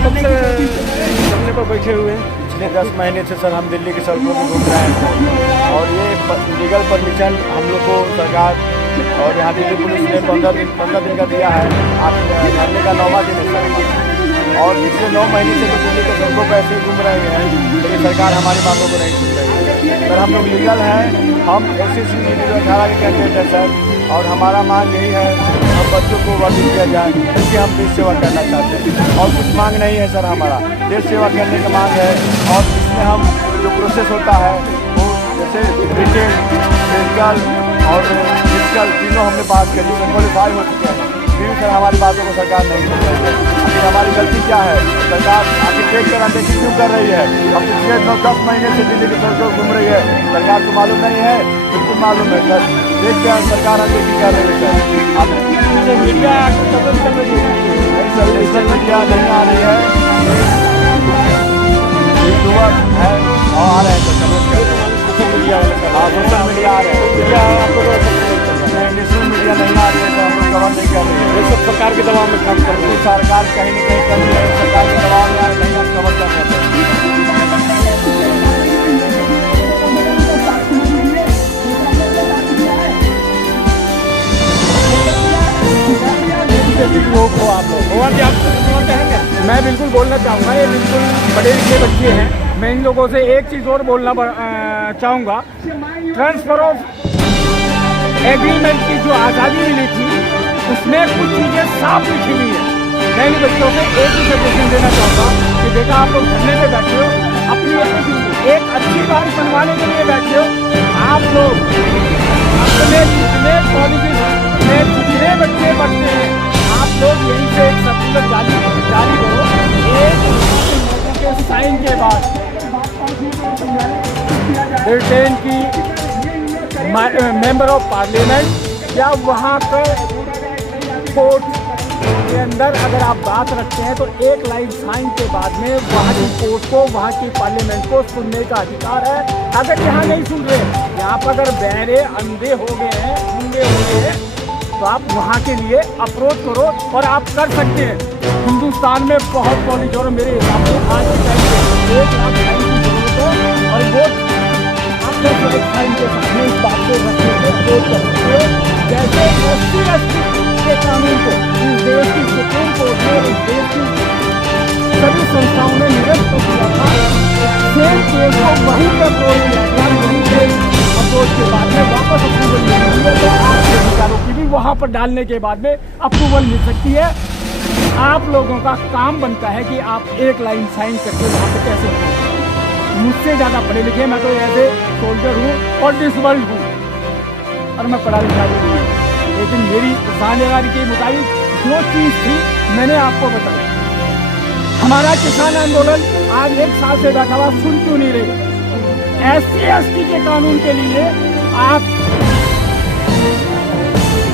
कब से धरने पर बैठे हुए हैं? पिछले 10 महीने से सर हम दिल्ली की सड़कों में घूम रहे हैं सर, और ये लीगल परमिशन हम लोग को सरकार और यहाँ दिल्ली पुलिस ने 15 दिन का दिया है। आप धरने का 9वां दिन है सर, और पिछले 9 महीने से तो दिल्ली के सड़कों पर ऐसे घूम रहे हैं, लेकिन सरकार हमारी बातों को नहीं सुन रही है। सर हम लोग लीगल हैं, हम SC 2018 के कैंडिडेट हैं सर, और हमारा मांग यही है हम बच्चों को वर्दी दिया जाए, क्योंकि हम देश सेवा करना चाहते हैं और कुछ मांग नहीं है सर। हमारा देश सेवा करने की मांग है, और इसमें हम जो प्रोसेस होता है वो जैसे रिटेन, मेडिकल और फिजिकल तीनों हमने पास कर ली, क्वालिफाई हो चुके हैं, फिर भी सर हमारी बातों को सरकार नहीं सुन रही है। आखिर हमारी गलती क्या है? सरकार आखिर देख कर अनदेखी क्यों कर रही है? हम पिछले 10 महीने से दिल्ली की सड़कों घूम रही है, सरकार को मालूम नहीं है? बिल्कुल मालूम है सर, देख कर सरकार अनदेखी कर रही है सर। आप मीडिया कवरेज कर रही है? नहीं सर, नेशनल मीडिया नहीं आ रही है, यूट्यूबर है और आ रहे हैं सर कवरेज कर रहे हैं। सोशल मीडिया वाले सर, हाँ सोशल मीडिया आ रहे हैं, मीडिया आप लोगों को नहीं नेशनल मीडिया नहीं आ रही है तो हम लोग कवर नहीं कर रहे हैं। ये सब सरकार के दबाव में काम कर रहे हैं। सरकार कहीं न कहीं कर रही है, सरकार के दबाव में नहीं हम कवर कर रहे हैं। लोग हो आप लोग, भगवान जी आप कुछ कहेंगे? मैं बिल्कुल बोलना चाहूँगा, ये बिल्कुल पढ़े लिखे बच्चे हैं। मैं इन लोगों से एक चीज़ और बोलना चाहूँगा, ट्रांसफर ऑफ एग्रीमेंट की जो आज़ादी मिली थी उसमें कुछ चीज़ें साफ लिखी हुई है। मैं इन बच्चों से एक ही सजेशन देना चाहूँगा कि बेटा आप लोग धरने पे बैठे हो, अपनी एक अच्छी बात बनवाने के लिए बैठे हो। आप लोग अपने जितने कॉलेजेस में जितने बच्चे पढ़ते हैं, आप लोग यहीं से एक सर्कुलर जारी करो, एक लोगों के साइन के बाद ब्रिटेन की मेंबर ऑफ पार्लियामेंट या वहाँ पर कोर्ट के अंदर अगर आप बात रखते हैं तो एक लाइन साइन के बाद में वहाँ की कोर्ट को, वहाँ की पार्लियामेंट को सुनने का अधिकार है। अगर यहाँ नहीं सुन रहे, यहाँ पर अगर बहरे अंधे हो गए हैं, गूंगे हो गए हैं, तो आप वहाँ के लिए अप्रोच करो, और आप कर सकते हैं। हिंदुस्तान में बहुत कॉलेज और मेरे हिसाब से आज के टाइम पे 1 लाख साइन की जरूरत है, और वो आप लोग साइन के सामने इस बात को रखने से अप्रोच कर सकते हो। जैसे SC ST के कानून को इस देश की सुप्रीम कोर्ट ने, इस देश की सभी संस्थाओं ने निरस्त किया था, सेम केस को वहीं पर वहीं से अप्रोच के बाद में वापस अप्रूवल मिल रही है, तो आपके अधिकारों की भी वहाँ पर डालने के बाद में अप्रूवल मिल सकती है। आप लोगों का काम बनता है कि आप एक लाइन साइन करके वहाँ पर कैसे करें। मुझसे ज़्यादा पढ़े लिखे, मैं तो ऐसे सोल्जर हूँ और डिसवर्ल्ड हूँ, और मैं पढ़ा लिखा भी नहीं हूँ, लेकिन मेरी जानकारी के मुताबिक जो चीज़ थी मैंने आपको बताई। हमारा किसान आंदोलन आज 1 साल से बैठा हुआ, सुन क्यों नहीं रहे? SC ST के कानून के लिए आप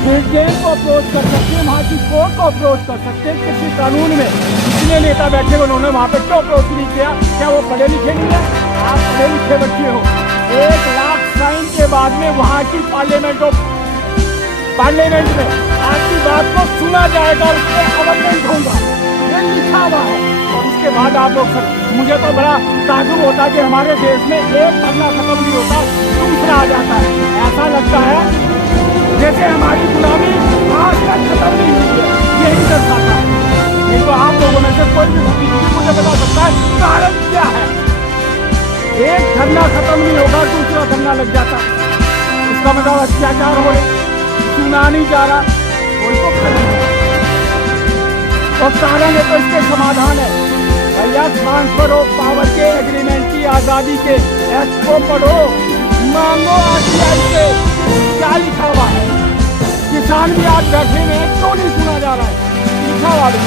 ब्रिटेन को अप्रोच कर सकते हैं, वहाँ की कोर्ट को अप्रोच कर सकते हैं। किसी कानून में जितने नेता बैठे हुए उन्होंने वहाँ पे क्यों अप्रोच नहीं किया? क्या वो पढ़े लिखे नहीं है? आप पढ़े लिखे बच्चे हो। 1 लाख साइन के बाद में वहाँ की पार्लियामेंट में आपकी बात को सुना जाएगा, उसके अमेंडमेंट होगा, ये लिखा हुआ है। और उसके बाद आप लोग मुझे तो बड़ा ताजुब होता है कि हमारे देश में एक धरना खत्म नहीं होता, दूसरा आ जाता है। ऐसा लगता है जैसे हमारी गुलामी आज तक खत्म नहीं हुई है, यही दर्शाता है। नहीं तो आप लोगों में से कोई भी मुझे बता सकता है कारण क्या है? एक धरना खत्म नहीं होगा, दूसरा धरना लग जाता है। इसका मतलब अत्याचार हो रहे, सुना नहीं जा रहा, कोई तो और कारण है, तो इसके समाधान है भैया। ट्रांसफर ऑफ पावर के एग्रीमेंट की आज़ादी के एक्ट को पढ़ो, मांगो RTI से क्या लिखा हुआ है। किसान भी आज बैठे में क्यों नहीं सुना जा रहा है? लिखा हुआ है।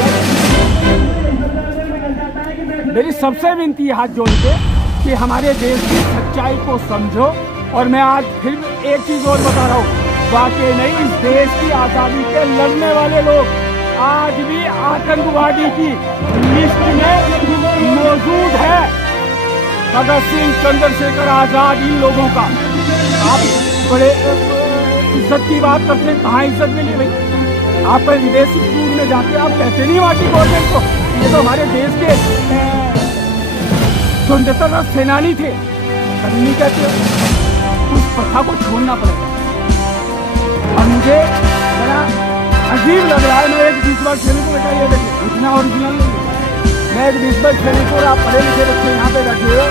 मेरी सबसे विनती है हाथ जोड़ के कि हमारे देश की सच्चाई को समझो। और मैं आज फिर एक चीज़ और बता रहा हूँ, वाकई नहीं, इस देश की आज़ादी के लड़ने वाले लोग आज भी आतंकवादी की लिस्ट में मौजूद है। भगत सिंह, चंद्रशेखर आजाद, इन लोगों का आप बड़े इज्जत की बात करते हैं। कहाँ इज्जत मिली भाई? आप विदेशी टूर में जाके आप कहते नहीं वहाँ की गवर्नमेंट को ये तो हमारे देश के स्वतंत्रता सेनानी थे, कभी नहीं कहते हो। उस प्रथा को छोड़ना पड़ेगा। और मुझे बड़ा अजीब लग रहा है, मैं एक 20 वर्ष सैनिक को बेटा, ये देखिए इतना ओरिजिनल नहीं है। मैं एक 20 वर्ष सैनिक को, आप पढ़े लिखे बच्चे यहाँ पे बैठे हो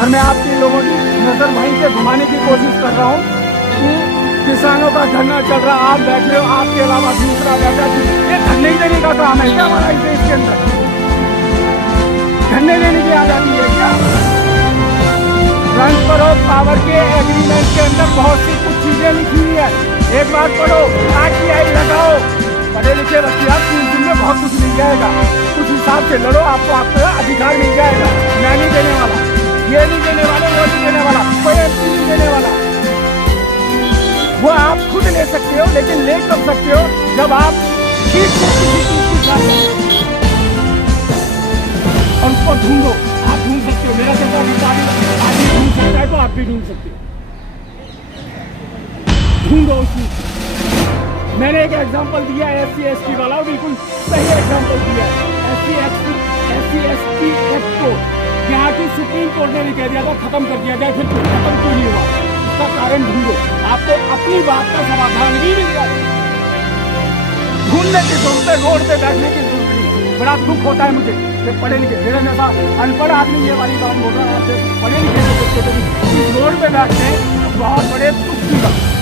और मैं आपके लोगों की नजर वहीं से घुमाने की कोशिश कर रहा हूँ कि किसानों का धरना चल रहा, आप बैठे हो, आपके अलावा दूसरा बैठा, ये धरने देने का काम है क्या हमारा इस देश के अंदर? धरने देने की आजादी है क्या? ट्रांसफर ऑफ पावर के एग्रीमेंट के अंदर बहुत सी कुछ चीजें लिखी हुई है, एक बार पढ़ो, RTI लगाओ, पढ़े लिखे बच्चे, आप 3 दिन में बहुत कुछ मिल जाएगा, उस हिसाब से लड़ो, आपको आपका अधिकार मिल जाएगा। मैं नहीं देने वाला, ये नहीं देने वाला, वो नहीं देने वाला, कोई MP नहीं देने वाला। वो आप खुद ले सकते हो, लेकिन ले कब सकते हो जब आप ठीक से किसी चीज की साथ और उसको ढूंढो। आप ढूंढ सकते हो, मेरा जैसा अधिकारी आदमी ढूंढ सकता है तो आप भी ढूंढ सकते हो। ढूंढो उस चीज को। मैंने एक एग्जांपल दिया SC ST वाला, बिल्कुल सही एग्जांपल दिया। SC ST एक्ट को यहाँ की सुप्रीम कोर्ट ने भी कह दिया था खत्म कर दिया जाए, फिर खत्म क्यों नहीं हुआ? उसका कारण ढूंढो, आपको अपनी बात का समाधान भी मिल जाए। ढूंढने की जरूरत है, रोड पे बैठने की जरूरत नहीं। बड़ा दुख होता है मुझे कि पढ़े लिखे, मेरे जैसा अनपढ़ आदमी ये वाली बात बोल रहा है, पढ़े लिखे इस रोड पे बैठते हैं, बहुत बड़े दुख की बात।